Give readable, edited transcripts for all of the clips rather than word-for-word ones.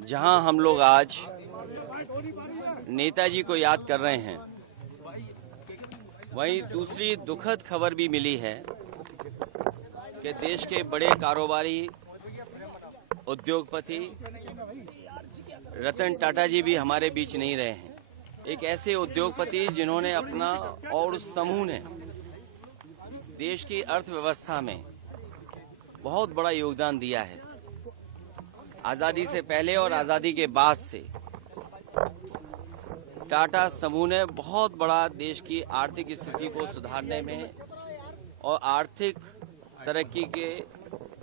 जहां हम लोग आज नेताजी को याद कर रहे हैं, वहीं दूसरी दुखद खबर भी मिली है कि देश के बड़े कारोबारी उद्योगपति रतन टाटा जी भी हमारे बीच नहीं रहे हैं। एक ऐसे उद्योगपति जिन्होंने अपना और उस समूह ने देश की अर्थव्यवस्था में बहुत बड़ा योगदान दिया है। आजादी से पहले और आजादी के बाद से टाटा समूह ने बहुत बड़ा देश की आर्थिक स्थिति को सुधारने में और आर्थिक तरक्की के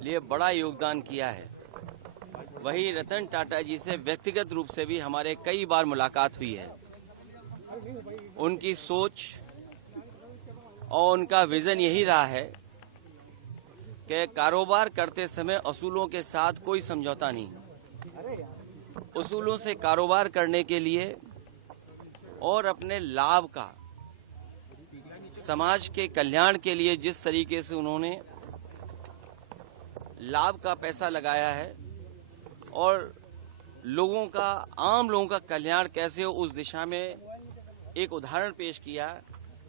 लिए बड़ा योगदान किया है। वहीं रतन टाटा जी से व्यक्तिगत रूप से भी हमारे कई बार मुलाकात हुई है। उनकी सोच और उनका विजन यही रहा है कि कारोबार करते समय असूलों के साथ कोई समझौता नहीं। उसूलों से कारोबार करने के लिए और अपने लाभ का समाज के कल्याण के लिए जिस तरीके से उन्होंने लाभ का पैसा लगाया है और लोगों का, आम लोगों का कल्याण कैसे हो, उस दिशा में एक उदाहरण पेश किया।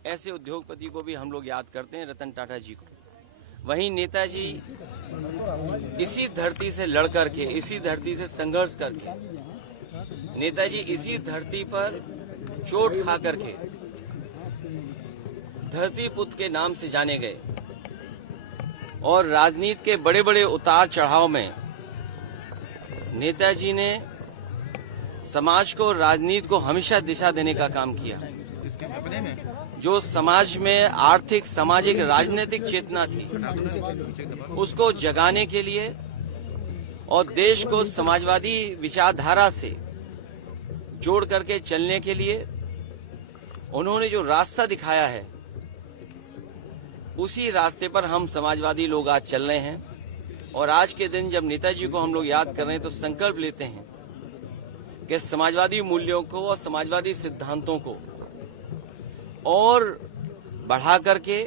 ऐसे उद्योगपति को भी हम लोग याद करते हैं, रतन टाटा जी को। वहीं नेताजी इसी धरती से लड़ करके, इसी धरती से संघर्ष करके, नेताजी इसी धरती पर चोट खा करके धरती पुत्र के नाम से जाने गए और राजनीति के बड़े बड़े उतार चढ़ाव में नेताजी ने समाज को, राजनीति को हमेशा दिशा देने का काम किया। जो समाज में आर्थिक, सामाजिक, राजनीतिक चेतना थी, उसको जगाने के लिए और देश को समाजवादी विचारधारा से जोड़ करके चलने के लिए उन्होंने जो रास्ता दिखाया है, उसी रास्ते पर हम समाजवादी लोग आज चल रहे हैं। और आज के दिन जब नेताजी को हम लोग याद कर रहे हैं तो संकल्प लेते हैं कि समाजवादी मूल्यों को और समाजवादी सिद्धांतों को और बढ़ा करके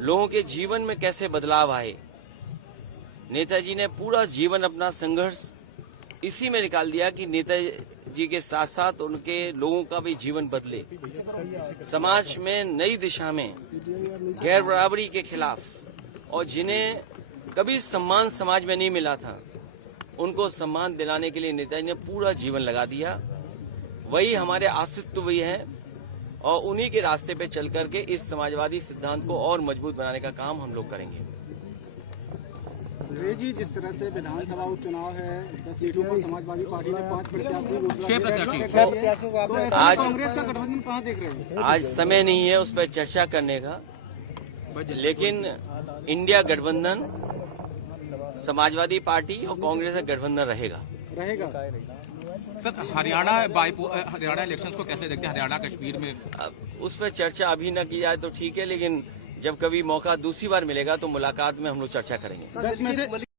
लोगों के जीवन में कैसे बदलाव आए। नेताजी ने पूरा जीवन अपना संघर्ष इसी में निकाल दिया कि नेताजी के साथ साथ उनके लोगों का भी जीवन बदले, समाज में नई दिशा में गैर बराबरी के खिलाफ, और जिन्हें कभी सम्मान समाज में नहीं मिला था उनको सम्मान दिलाने के लिए नेताजी ने पूरा जीवन लगा दिया। वही हमारे अस्तित्व भी है और उन्हीं के रास्ते पे चल करके इस समाजवादी सिद्धांत को और मजबूत बनाने का काम हम लोग करेंगे। जी, जिस तरह से विधानसभा उपचुनाव है, 10 सीटों पर समाजवादी पार्टी ने 5 प्रत्याशी, आज कांग्रेस का गठबंधन कहां देख रहे हैं? आज समय नहीं है उस पर चर्चा करने का, लेकिन इंडिया गठबंधन समाजवादी पार्टी और कांग्रेस का गठबंधन रहेगा। सर, हरियाणा इलेक्शंस को कैसे देखते हैं? हरियाणा कश्मीर में उस पर चर्चा अभी न की जाए तो ठीक है, लेकिन जब कभी मौका दूसरी बार मिलेगा तो मुलाकात में हम लोग चर्चा करेंगे।